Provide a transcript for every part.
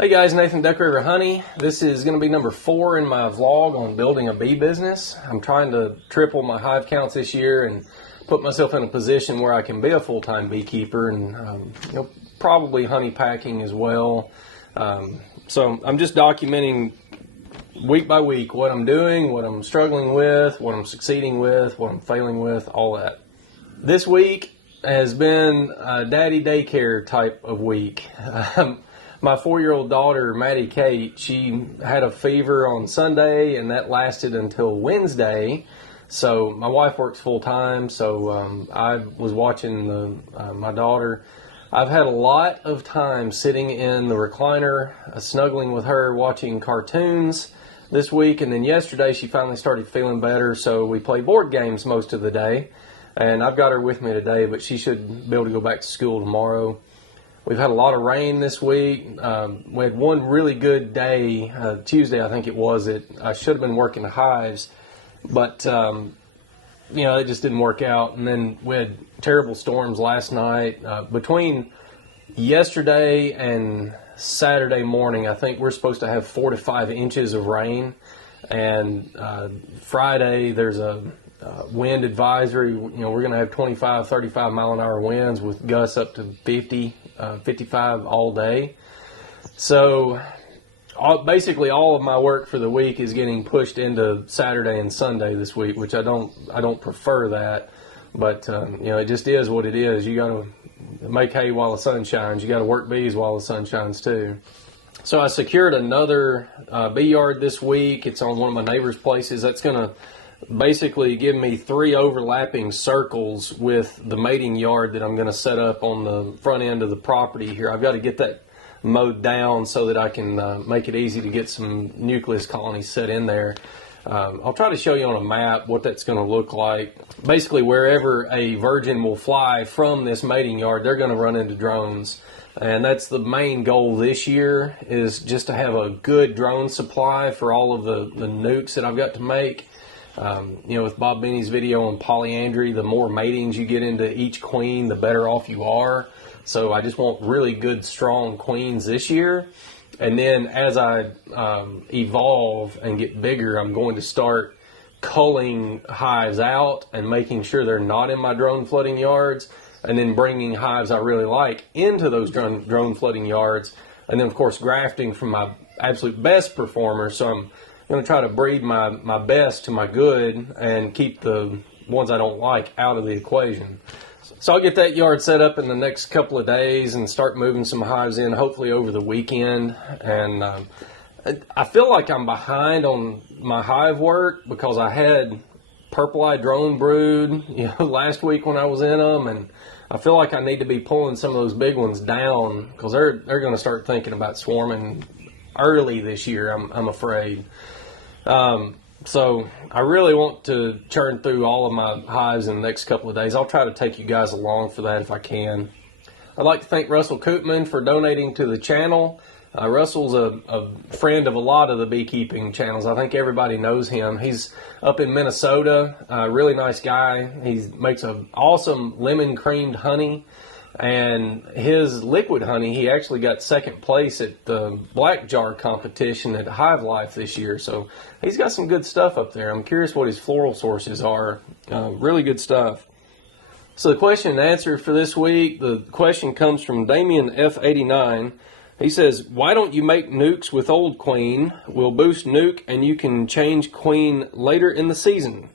Hey guys, Nathan Duck River Honey. This is going to be number 4 in my vlog on building a bee business. I'm trying to triple my hive counts this year and put myself in a position where I can be a full-time beekeeper and probably honey packing as well. So I'm just documenting week by week what I'm doing, what I'm struggling with, what I'm succeeding with, what I'm failing with, all that. This week has been a daddy daycare type of week. My 4-year-old daughter, Maddie Kate, she had a fever on Sunday, and that lasted until Wednesday. So my wife works full time, so I was watching my daughter. I've had a lot of time sitting in the recliner, snuggling with her, watching cartoons this week, and then yesterday she finally started feeling better, so we played board games most of the day. And I've got her with me today, but she should be able to go back to school tomorrow. We've had a lot of rain this week. We had one really good day, Tuesday I think it was. I should have been working the hives, but it just didn't work out. And then we had terrible storms last night. Between yesterday and Saturday morning, I think we're supposed to have 4 to 5 inches of rain. And Friday there's a wind advisory. We're going to have 25, 35 mile an hour winds with gusts up to 50, 55 all day. So basically all of my work for the week is getting pushed into Saturday and Sunday this week, which I don't prefer that, but it just is what it is. You got to make hay while the sun shines. You got to work bees while the sun shines too. So I secured another bee yard this week. It's on one of my neighbor's places. That's going to basically give me 3 overlapping circles with the mating yard that I'm going to set up on the front end of the property here. I've got to get that mowed down so that I can make it easy to get some nucleus colonies set in there. I'll try to show you on a map what that's going to look like. Basically, wherever a virgin will fly from this mating yard, they're going to run into drones. And that's the main goal this year, is just to have a good drone supply for all of the nukes that I've got to make. With Bob Benny's video on polyandry, the more matings you get into each queen, the better off you are. So I just want really good, strong queens this year. And then as I evolve and get bigger, I'm going to start culling hives out and making sure they're not in my drone flooding yards, and then bringing hives I really like into those drone flooding yards. And then, of course, grafting from my absolute best performers. So I'm going to try to breed my best to my good and keep the ones I don't like out of the equation. So I'll get that yard set up in the next couple of days and start moving some hives in, hopefully over the weekend. And I feel like I'm behind on my hive work because I had purple-eye drone brood last week when I was in them, and I feel like I need to be pulling some of those big ones down because they're going to start thinking about swarming early this year, I'm afraid. So I really want to churn through all of my hives in the next couple of days. I'll try to take you guys along for that if I can. I'd like to thank Russell Koopman for donating to the channel. Russell's a friend of a lot of the beekeeping channels. I think everybody knows him. He's up in Minnesota, a really nice guy. He makes an awesome lemon creamed honey. And his liquid honey, he actually got second place at the Black Jar competition at Hive Life this year. So he's got some good stuff up there. I'm curious what his floral sources are. Really good stuff. So the question and answer for this week, the question comes from Damien F89. He says, why don't you make nukes with old queen? We'll boost nuke and you can change queen later in the season.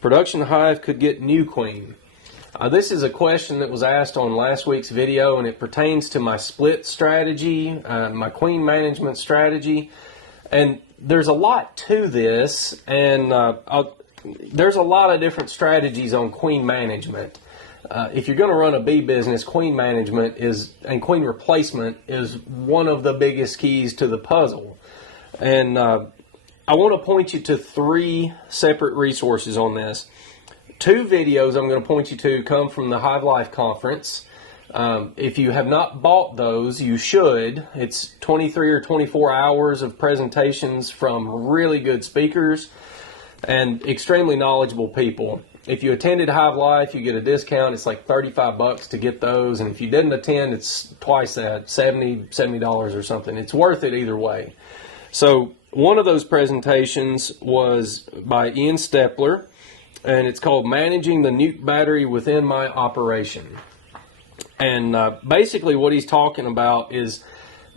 Production hive could get new queen. This is a question that was asked on last week's video, and it pertains to my split strategy, my queen management strategy. And there's a lot to this, and there's a lot of different strategies on queen management. If you're going to run a bee business, queen management and queen replacement is one of the biggest keys to the puzzle. And I want to point you to 3 separate resources on this. 2 videos I'm going to point you to come from the Hive Life conference. If you have not bought those, you should. It's 23 or 24 hours of presentations from really good speakers and extremely knowledgeable people. if you attended Hive Life, you get a discount. It's like $35 to get those. And if you didn't attend, it's twice that, $70 or something. It's worth it either way. So one of those presentations was by Ian Stepler, and it's called Managing the Nuke Battery Within My Operation. And basically what he's talking about is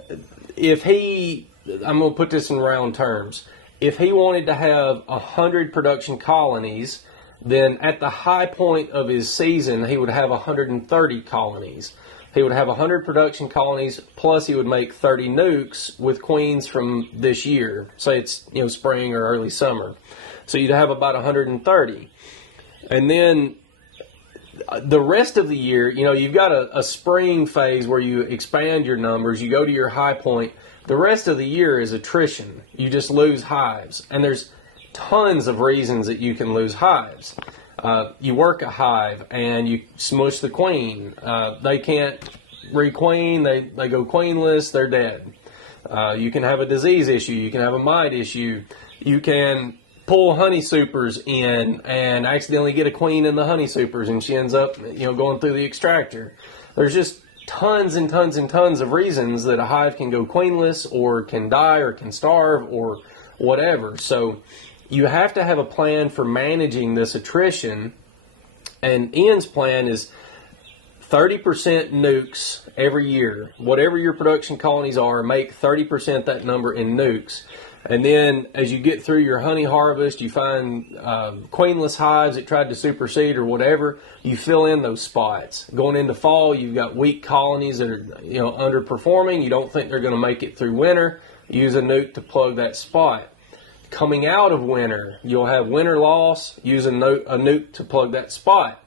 I'm going to put this in round terms. If he wanted to have 100 production colonies, then at the high point of his season, he would have 130 colonies. He would have 100 production colonies, plus he would make 30 nukes with queens from this year. Say it's spring or early summer. So you'd have about 130. And then the rest of the year, you've got a spring phase where you expand your numbers, you go to your high point. The rest of the year is attrition. You just lose hives. And there's tons of reasons that you can lose hives. You work a hive and you smush the queen. They can't requeen. They go queenless. They're dead. You can have a disease issue. You can have a mite issue. You can pull honey supers in and accidentally get a queen in the honey supers, and she ends up going through the extractor. There's just tons and tons and tons of reasons that a hive can go queenless or can die or can starve or whatever. So you have to have a plan for managing this attrition, and Ian's plan is 30% nukes every year. Whatever your production colonies are, make 30% that number in nukes. And then as you get through your honey harvest, you find queenless hives that tried to supersede or whatever, you fill in those spots. Going into fall, you've got weak colonies that are underperforming. You don't think they're going to make it through winter. Use a nuke to plug that spot. Coming out of winter, you'll have winter loss. Use a nuke to plug that spot.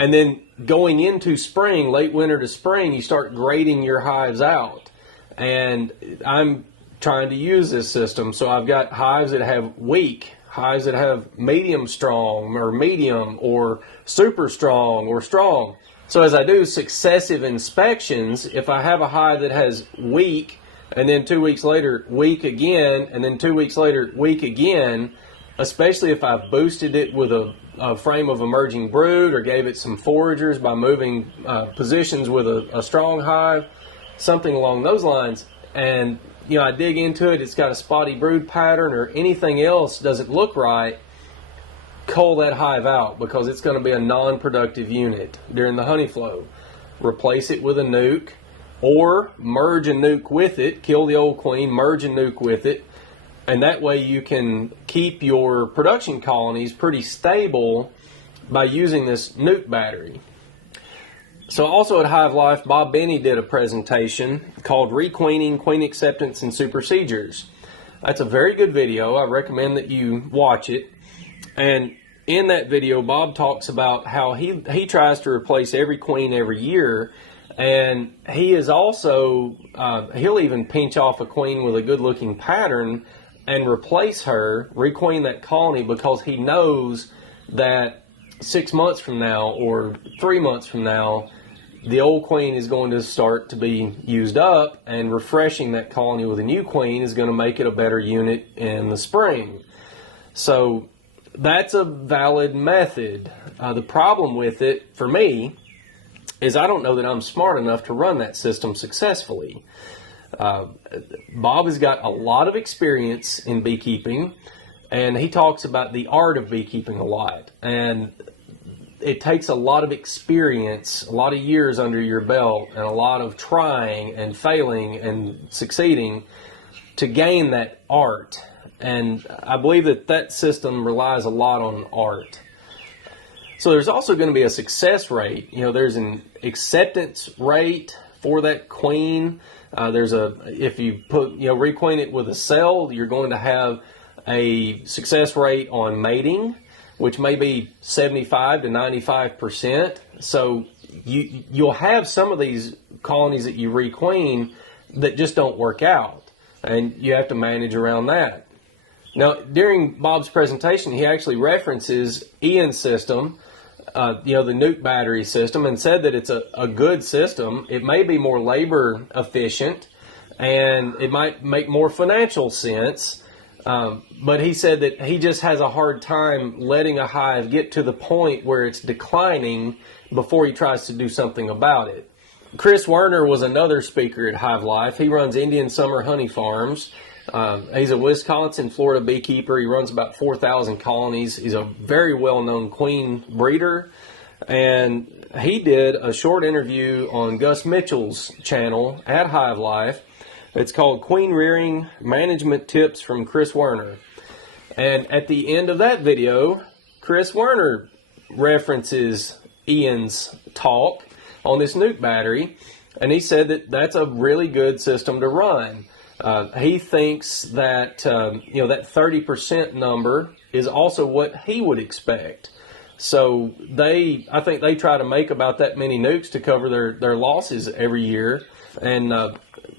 And then going into spring, late winter to spring, you start grading your hives out. And I'm trying to use this system. So I've got hives that have weak, hives that have medium strong or medium or super strong or strong. So as I do successive inspections, if I have a hive that has weak and then 2 weeks later weak again and then 2 weeks later weak again, especially if I've boosted it with a frame of emerging brood or gave it some foragers by moving positions with a strong hive, something along those lines, and I dig into it, it's got a spotty brood pattern or anything else doesn't look right, cull that hive out because it's going to be a non-productive unit during the honey flow. Replace it with a nuke or merge a nuke with it, kill the old queen, merge a nuke with it, and that way you can keep your production colonies pretty stable by using this nuke battery. So also at Hive Life, Bob Benny did a presentation called Requeening, Queen Acceptance, and Supersedures. That's a very good video. I recommend that you watch it. And in that video, Bob talks about how he tries to replace every queen every year. And he is also, he'll even pinch off a queen with a good-looking pattern and replace her, requeen that colony, because he knows that 6 months from now or 3 months from now, the old queen is going to start to be used up, and refreshing that colony with a new queen is going to make it a better unit in the spring. So that's a valid method. The problem with it, for me, is I don't know that I'm smart enough to run that system successfully. Bob has got a lot of experience in beekeeping, and he talks about the art of beekeeping a lot. And it takes a lot of experience, a lot of years under your belt, and a lot of trying and failing and succeeding to gain that art. And I believe that system relies a lot on art. So there's also going to be a success rate. There's an acceptance rate for that queen. If you requeen it with a cell, you're going to have a success rate on mating, which may be 75 to 95%. So you'll have some of these colonies that you requeen that just don't work out, and you have to manage around that. Now, during Bob's presentation, he actually references Ian's system, the nuke battery system, and said that it's a good system. It may be more labor efficient, and it might make more financial sense. But he said that he just has a hard time letting a hive get to the point where it's declining before he tries to do something about it. Chris Werner was another speaker at Hive Life. He runs Indian Summer Honey Farms. He's a Wisconsin, Florida beekeeper. He runs about 4,000 colonies. He's a very well-known queen breeder. And he did a short interview on Gus Mitchell's channel at Hive Life. It's called Queen Rearing Management Tips from Chris Werner. And at the end of that video, Chris Werner references Ian's talk on this nuke battery, and he said that that's a really good system to run. He thinks that that 30% number is also what he would expect. So I think they try to make about that many nukes to cover their losses every year. And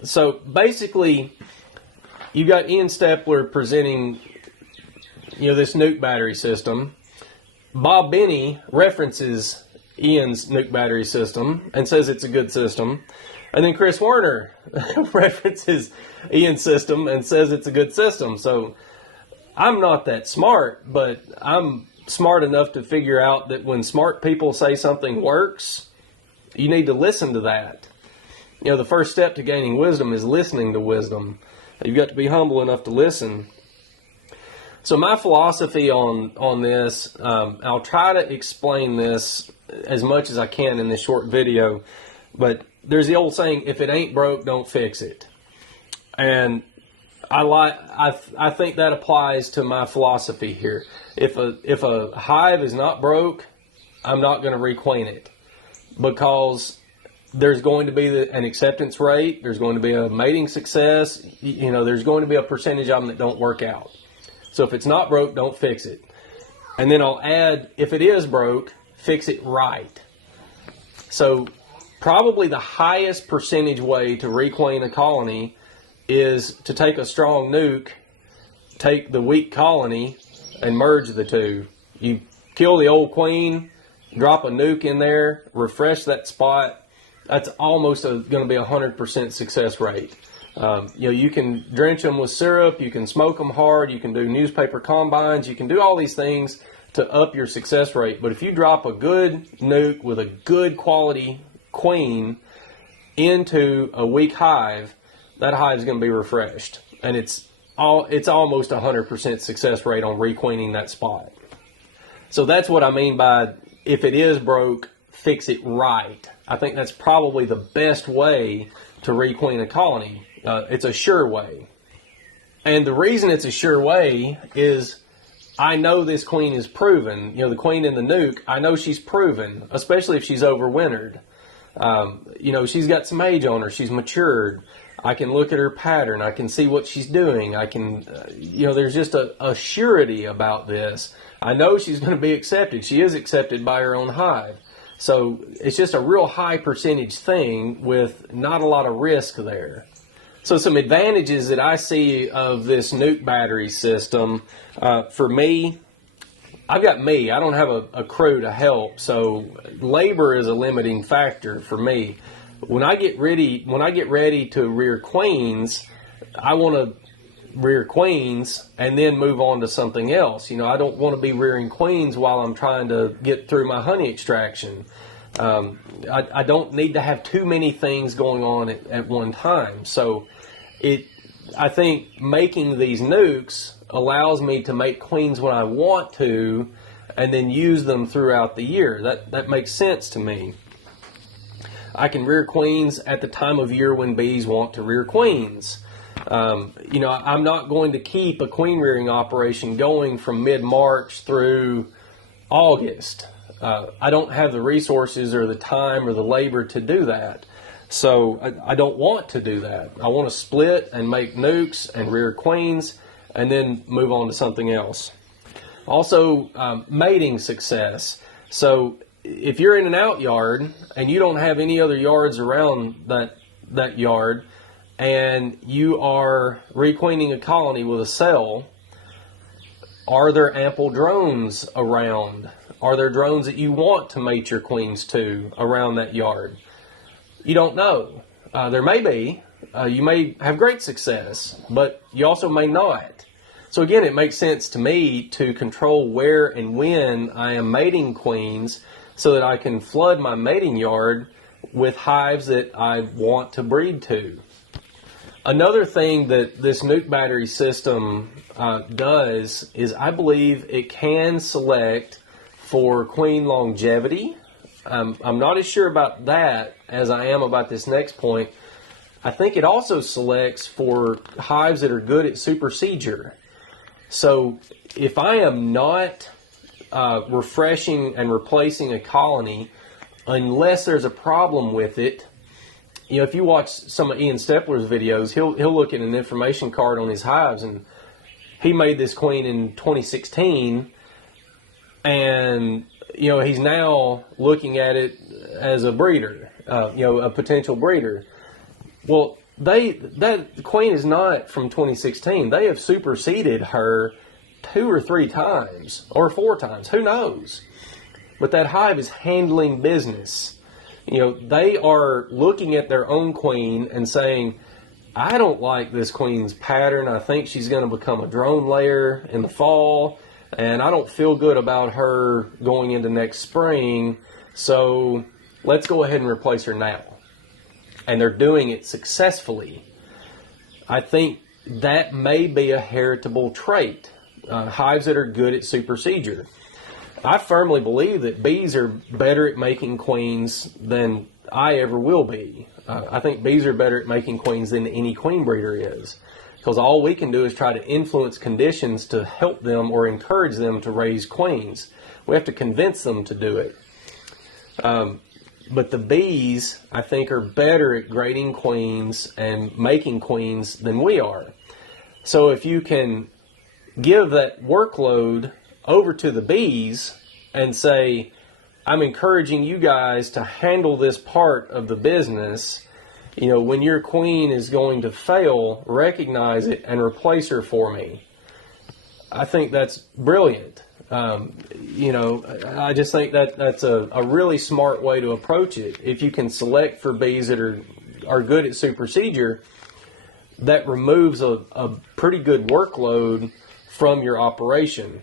so basically, you got Ian Stepler presenting this nuke battery system. Bob Benny references Ian's nuke battery system and says it's a good system. And then Chris Werner references Ian's system and says it's a good system. So I'm not that smart, but I'm smart enough to figure out that when smart people say something works, you need to listen to that. The first step to gaining wisdom is listening to wisdom. You've got to be humble enough to listen. So my philosophy on this, I'll try to explain this as much as I can in this short video, but there's the old saying, if it ain't broke, don't fix it. And I think that applies to my philosophy here. If a hive is not broke, I'm not going to requeen it, because there's going to be an acceptance rate, there's going to be a mating success, there's going to be a percentage of them that don't work out. So if it's not broke, don't fix it. And then I'll add, if it is broke, fix it right. So probably the highest percentage way to requeen a colony is to take a strong nuke, take the weak colony, and merge the two. You kill the old queen, drop a nuke in there, refresh that spot. That's almost going to be 100% success rate. You can drench them with syrup, you can smoke them hard, you can do newspaper combines, you can do all these things to up your success rate. But if you drop a good nuke with a good quality queen into a weak hive, that hive is going to be refreshed. And it's almost 100% success rate on requeening that spot. So that's what I mean by, if it is broke, fix it right. I think that's probably the best way to requeen a colony. It's a sure way. And the reason it's a sure way is I know this queen is proven. The queen in the nuke, I know she's proven, especially if she's overwintered. She's got some age on her. She's matured. I can look at her pattern. I can see what she's doing. I can, there's just a surety about this. I know she's going to be accepted. She is accepted by her own hive. So it's just a real high percentage thing with not a lot of risk there. So some advantages that I see of this nuke battery system, for me, I don't have a crew to help, so labor is a limiting factor for me. When I get ready to rear queens, I want to rear queens and then move on to something else. I don't want to be rearing queens while I'm trying to get through my honey extraction. I don't need to have too many things going on at one time. So I think making these nukes allows me to make queens when I want to and then use them throughout the year. That makes sense to me. I can rear queens at the time of year when bees want to rear queens. I'm not going to keep a queen rearing operation going from mid-March through August. I don't have the resources or the time or the labor to do that. So I don't want to do that. I want to split and make nukes and rear queens and then move on to something else. Also, mating success. So if you're in an out yard and you don't have any other yards around that yard, and you are requeening a colony with a cell, are there ample drones around? Are there drones that you want to mate your queens to around that yard? You don't know. There may be. You may have great success, but you also may not. So again, it makes sense to me to control where and when I am mating queens so that I can flood my mating yard with hives that I want to breed to. Another thing that this nuke battery system does is I believe it can select for queen longevity. I'm not as sure about that as I am about this next point. I think it also selects for hives that are good at supersedure. So if I am not refreshing and replacing a colony, unless there's a problem with it, you know, if you watch some of Ian Stepler's videos, he'll look at an information card on his hives, and he made this queen in 2016, and you know, he's now looking at it as a breeder, you know, a potential breeder. Well, that queen is not from 2016. They have superseded her 2 or 3 times or 4 times, who knows? But that hive is handling business. You know, they are looking at their own queen and saying, I don't like this queen's pattern. I think she's going to become a drone layer in the fall, and I don't feel good about her going into next spring, so let's go ahead and replace her now. And they're doing it successfully. I think that may be a heritable trait. Hives that are good at supersedure. I firmly believe that bees are better at making queens than I ever will be. I think bees are better at making queens than any queen breeder is. Because all we can do is try to influence conditions to help them or encourage them to raise queens. We have to convince them to do it. But the bees, I think, are better at grading queens and making queens than we are. So if you can give that workload over to the bees and say, I'm encouraging you guys to handle this part of the business. You know, when your queen is going to fail, recognize it and replace her for me. I think that's brilliant. You know, I just think that that's a really smart way to approach it. If you can select for bees that are good at supersedure, that removes a pretty good workload from your operation.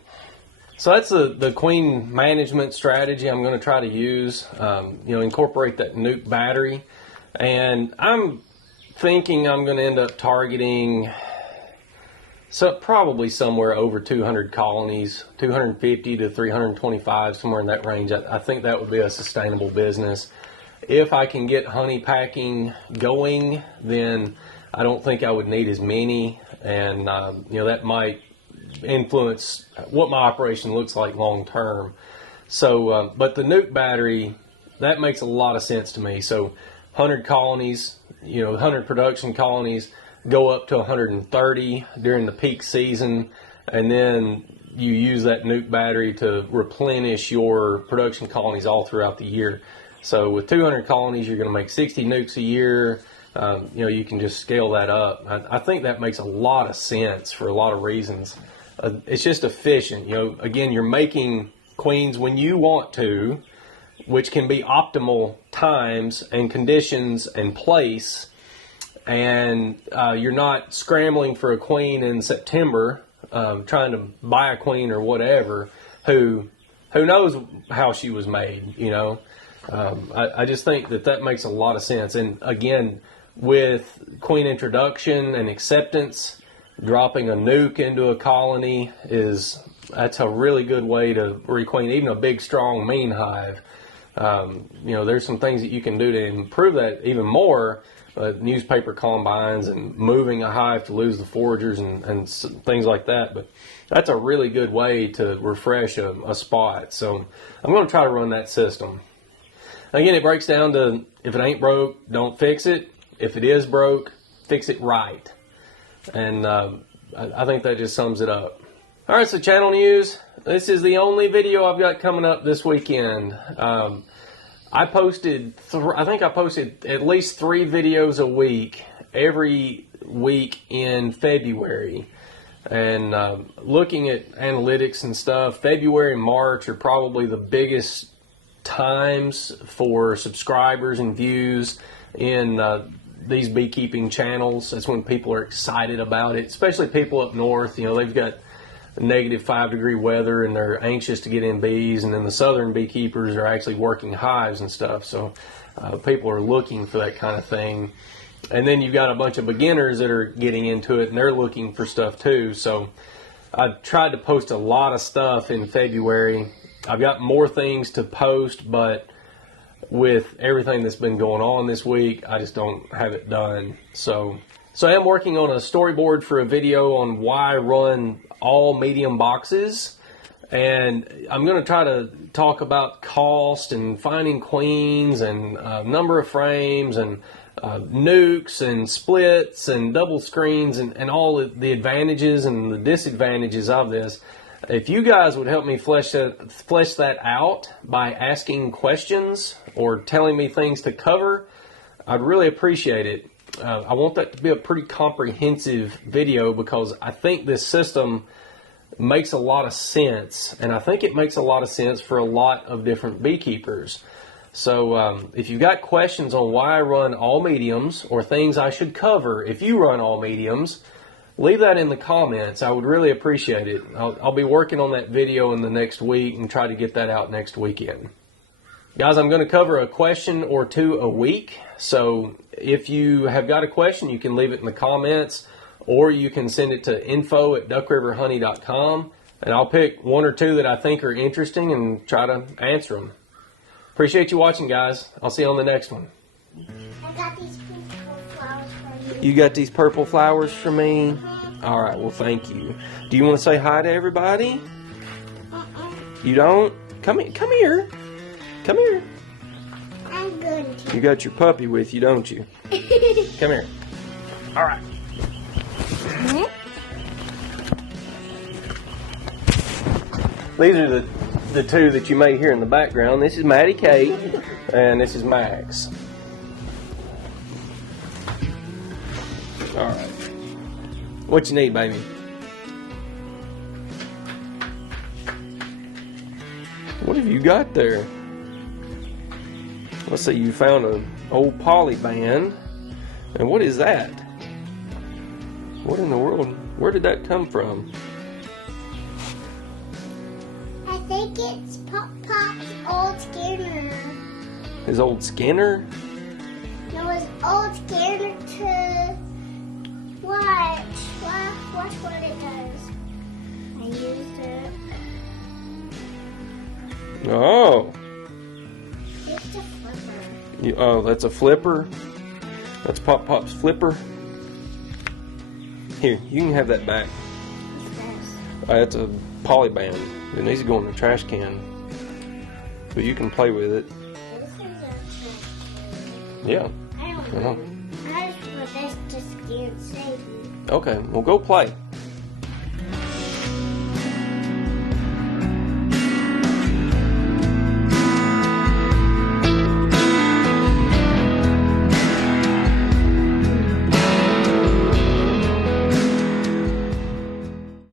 So that's the queen management strategy I'm going to try to use. You know, incorporate that nuke battery. And I'm thinking I'm going to end up targeting probably somewhere over 200 colonies, 250 to 325, somewhere in that range. I think that would be a sustainable business. If I can get honey packing going, then I don't think I would need as many. And, you know, that might influence what my operation looks like long term. So, but the nuke battery, that makes a lot of sense to me. So 100 colonies, you know, 100 production colonies, go up to 130 during the peak season, and then you use that nuke battery to replenish your production colonies all throughout the year. So with 200 colonies, you're going to make 60 nukes a year. You know, you can just scale that up. I think that makes a lot of sense for a lot of reasons. It's just efficient. You know, again, you're making queens when you want to, which can be optimal times and conditions and place. And you're not scrambling for a queen in September, trying to buy a queen or whatever, who knows how she was made, you know. I just think that makes a lot of sense. And again, with queen introduction and acceptance, dropping a nuke into a colony that's a really good way to requeen even a big, strong, mean hive. You know, there's some things that you can do to improve that even more. Newspaper combines and moving a hive to lose the foragers and things like that. But that's a really good way to refresh a spot. So I'm going to try to run that system. Again, it breaks down to, if it ain't broke, don't fix it. If it is broke, fix it right. And I think that just sums it up. All right, so channel news. This is the only video I've got coming up this weekend. I think I posted at least 3 videos a week, every week in February. And looking at analytics and stuff, February and March are probably the biggest times for subscribers and views in these beekeeping channels. That's when people are excited about it, especially people up north. You know, they've got -5-degree weather and they're anxious to get in bees, and then the southern beekeepers are actually working hives and stuff. So people are looking for that kind of thing. And then you've got a bunch of beginners that are getting into it, and they're looking for stuff too. So I've tried to post a lot of stuff in February. I've got more things to post, but with everything that's been going on this week, I just don't have it done. So I am working on a storyboard for a video on why run all medium boxes. And I'm going to try to talk about cost and finding queens and number of frames and nukes and splits and double screens and all the advantages and the disadvantages of this. If you guys would help me flesh that out by asking questions or telling me things to cover, I'd really appreciate it. I want that to be a pretty comprehensive video because I think this system makes a lot of sense, and I think it makes a lot of sense for a lot of different beekeepers. So if you've got questions on why I run all mediums or things I should cover if you run all mediums, leave that in the comments. I would really appreciate it. I'll be working on that video in the next week and try to get that out next weekend. Guys, I'm going to cover a question or two a week. So if you have got a question, you can leave it in the comments, or you can send it to info@duckriverhoney.com, and I'll pick one or two that I think are interesting and try to answer them. Appreciate you watching, guys. I'll see you on the next one. I got these purple flowers for you. You got these purple flowers for me? All right, well, thank you. Do you want to say hi to everybody? You don't? Come here. Come here. Come here. I'm going to. You got your puppy with you, don't you? Come here. All right. These are the two that you may hear in the background. This is Maddie Kate, and this is Max. All right. What you need, baby? What have you got there? Let's see, you found an old poly band. And what is that? What in the world? Where did that come from? I think it's Pop's old scanner. His old scanner? It was old scanner to watch. Watch what it does. I used it. Oh. It's a flipper. Oh, that's a flipper? That's Pop's flipper? Here, you can have that back. What's this? That's a polyband. It needs to go in the trash can. But you can play with it. This is a Yeah. I don't know. I just want this to scan save me. Okay, well go play.